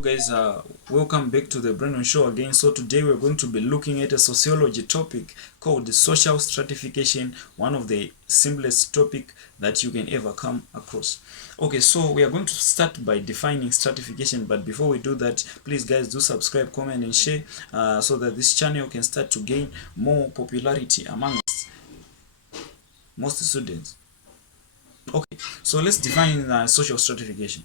Guys, welcome back to the Brandon Show again. So today we're going to be looking at a sociology topic called social stratification, one of the simplest topic that you can ever come across. Okay, so we are going to start by defining stratification, but before we do that, please guys do subscribe, comment and share so that this channel can start to gain more popularity amongst most students. Okay, so let's define social stratification.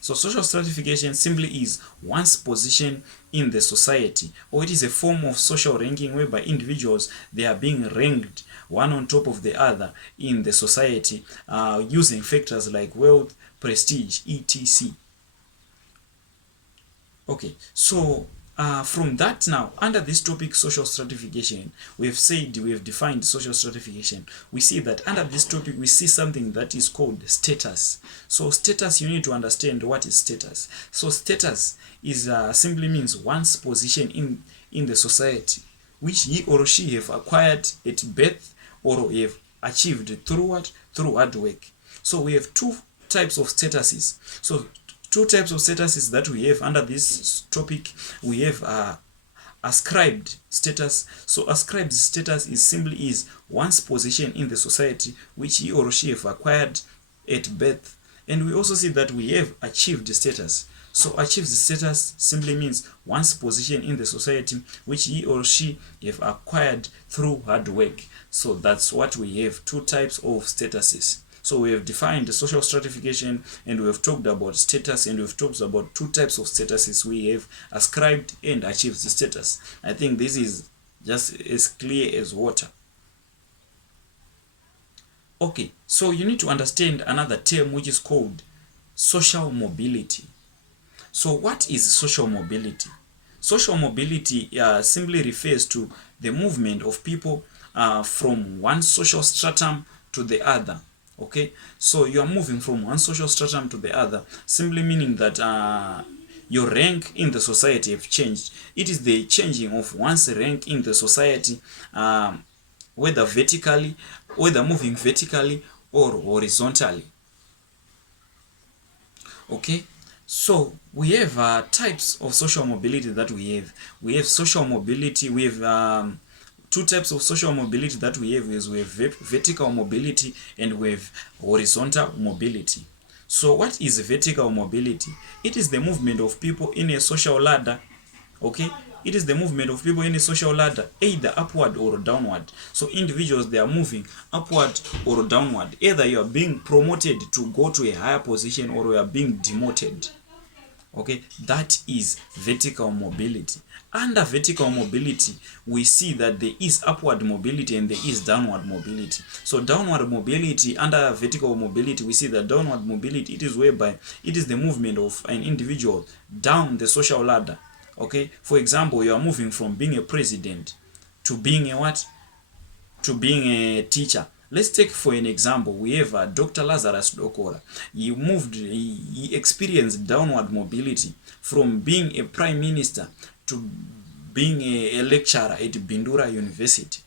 So social stratification simply is one's position in the society, or it is a form of social ranking whereby individuals, they are being ranked one on top of the other in the society using factors like wealth, prestige, etc. Okay, so from that now, under this topic, social stratification, we have defined social stratification. We see that under this topic, we see something that is called status. So status, you need to understand what is status. So status is simply means one's position in the society, which he or she have acquired at birth or have achieved through what? Through hard work. So we have two types of statuses. So two types of statuses that we have under this topic. We have ascribed status. So ascribed status is simply one's position in the society which he or she have acquired at birth. And we also see that we have achieved status. So achieved status simply means one's position in the society which he or she have acquired through hard work. So that's what we have, two types of statuses. So we have defined the social stratification, and we have talked about status, and we've talked about two types of statuses. We have ascribed and achieved status. I think this is just as clear as water. Okay, so you need to understand another term which is called social mobility. So what is social mobility? Social mobility simply refers to the movement of people from one social stratum to the other. Okay, so you are moving from one social stratum to the other, simply meaning that your rank in the society have changed. It is the changing of one's rank in the society, whether moving vertically or horizontally. Okay, so we have types of social mobility that we have. We have social mobility. We have two types of social mobility that we have is we have vertical mobility and we have horizontal mobility. So what is vertical mobility? It is the movement of people in a social ladder. Okay, it is the movement of people in a social ladder, either upward or downward. So individuals, they are moving upward or downward. Either you are being promoted to go to a higher position or you are being demoted. Okay, that is vertical mobility. Under vertical mobility, we see that there is upward mobility and there is downward mobility. So downward mobility, under vertical mobility, we see that downward mobility, it is whereby it is the movement of an individual down the social ladder. Okay, for example, you are moving from being a president to being a what? To being a teacher. Let's take for an example, we have Dr. Lazarus Dokora. He experienced downward mobility from being a prime minister to being a lecturer at Bindura University.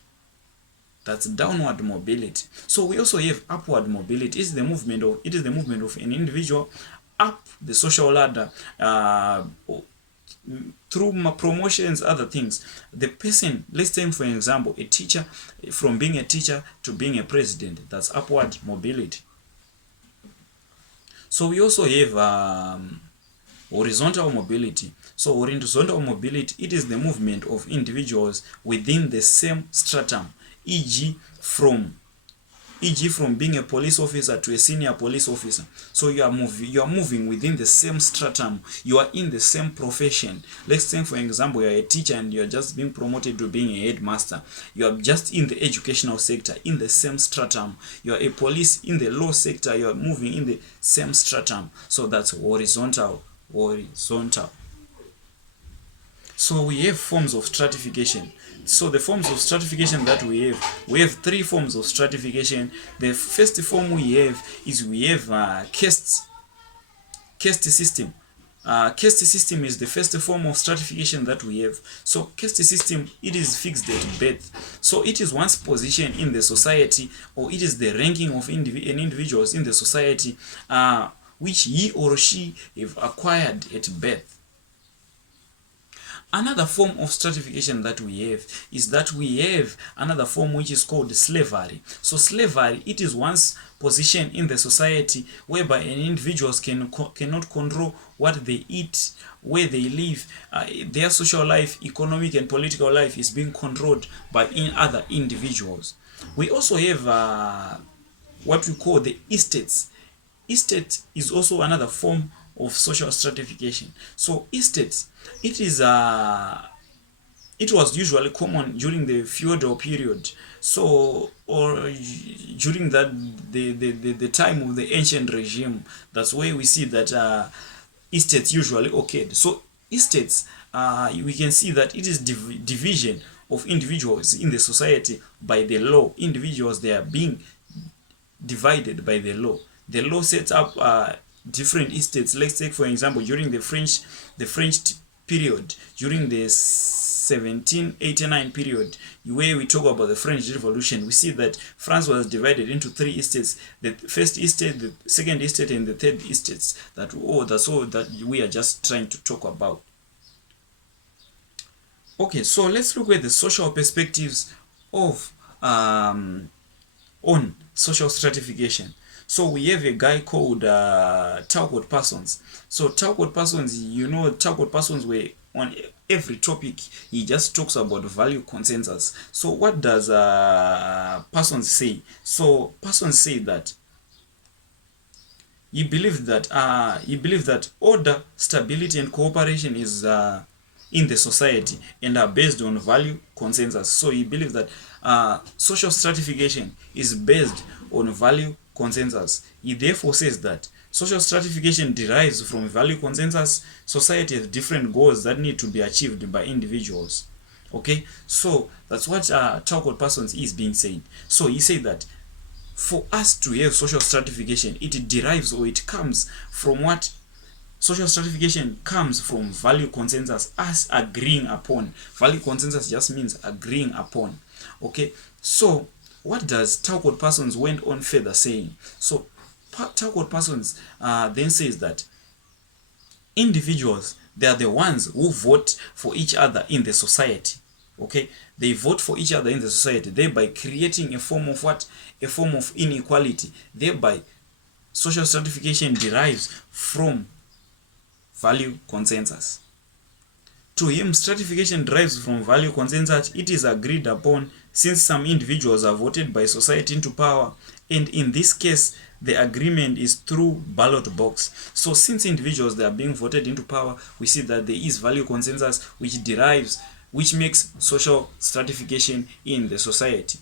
That's downward mobility. So we also have upward mobility. It is the movement of an individual up the social ladder through promotions, other things. The person, let's take for example a teacher, from being a teacher to being a president, that's upward mobility. So we also have horizontal mobility. So horizontal mobility, it is the movement of individuals within the same stratum, e.g. from being a police officer to a senior police officer. So you are moving within the same stratum. You are in the same profession. Let's say for example, you are a teacher and you are just being promoted to being a headmaster. You are just in the educational sector, in the same stratum. You are a police in the law sector. You are moving in the same stratum. So that's horizontal. So we have forms of stratification. So the forms of stratification that we have three forms of stratification. The first form we have is caste system. Caste system is the first form of stratification that we have. So caste system, it is fixed at birth. So it is one's position in the society, or it is the ranking of individuals in the society which he or she have acquired at birth. Another form of stratification that we have is that we have another form which is called slavery. So slavery, it is one's position in the society whereby an individuals cannot control what they eat, where they live, their social life, economic and political life is being controlled by other individuals. We also have what we call the estates. Estate is also another form of social stratification. So estates, it was usually common during the feudal period, so or during the time of the ancient regime. That's where we see that estates usually occurred. So estates, we can see that it is division of individuals in the society by the law. Individuals, they are being divided by the law. The law sets up different estates. Let's take for example during the French period, during the 1789 period, where we talk about the French Revolution. We see that France was divided into three estates: the first estate, the second estate, and the third estates. That's all that we are just trying to talk about. Okay, so let's look at the social perspectives of on social stratification. So we have a guy called Talcott Parsons. So Talcott Parsons, Talcott Parsons, where on every topic he just talks about value consensus. So what does Parsons say? So Parsons said that he believed that order, stability, and cooperation is in the society and are based on value consensus. So he believes that social stratification is based on value consensus. He therefore says that social stratification derives from value consensus. Society has different goals that need to be achieved by individuals. Okay, so that's what Talcott Parsons is being said. So he said that for us to have social stratification, it derives, or it comes from what? Social stratification comes from value consensus, us agreeing upon. Value consensus just means agreeing upon. Okay, so what does Talcott Parsons went on further saying? So Talcott Parsons then says that individuals, they are the ones who vote for each other in the society. Okay, they vote for each other in the society, thereby creating a form of what? A form of inequality. Thereby social stratification derives from value consensus. To him, stratification derives from value consensus. It is agreed upon since some individuals are voted by society into power, and in this case the agreement is through ballot box. So since individuals, they are being voted into power, we see that there is value consensus which makes social stratification in the society.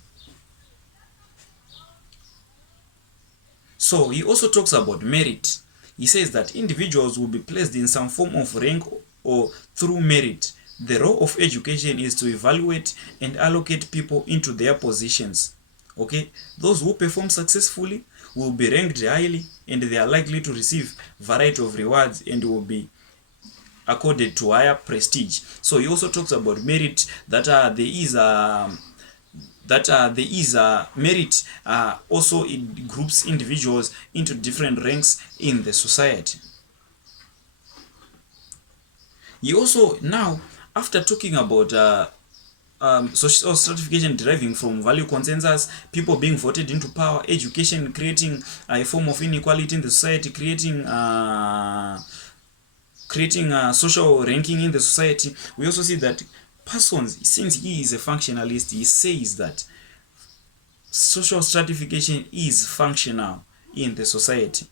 So he also talks about merit. He says that individuals will be placed in some form of rank or through merit. The role of education is to evaluate and allocate people into their positions. Okay, those who perform successfully will be ranked highly, and they are likely to receive variety of rewards and will be accorded to higher prestige. So he also talks about merit, that there is merit also it groups individuals into different ranks in the society. He also, now after talking about social stratification deriving from value consensus, people being voted into power, education creating a form of inequality in the society, creating social ranking in the society, we also see that Parsons, since he is a functionalist, he says that social stratification is functional in the society.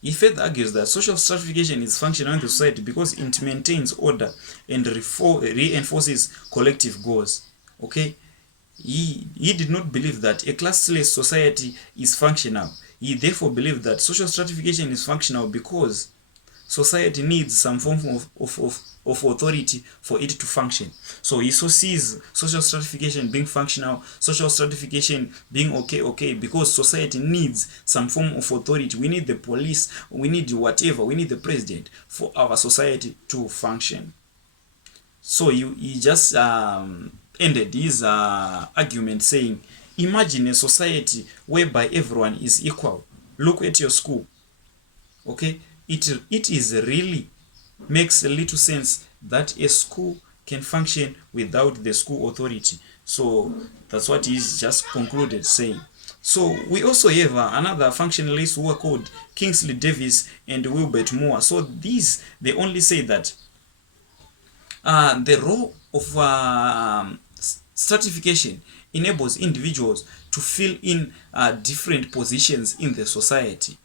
He further argues that social stratification is functional in the society because it maintains order and reinforces collective goals. Okay, he did not believe that a classless society is functional. He therefore believed that social stratification is functional because society needs some form of authority for it to function. So he so sees social stratification being functional, social stratification being okay, because society needs some form of authority. We need the police, we need whatever, we need the president for our society to function. So he just ended his argument saying, imagine a society whereby everyone is equal. Look at your school. Okay, it is really makes a little sense that a school can function without the school authority. So that's what he's just concluded saying. So we also have another functionalists who are called Kingsley Davis and Wilbert Moore. So these, they only say that the role of stratification enables individuals to fill in different positions in the society.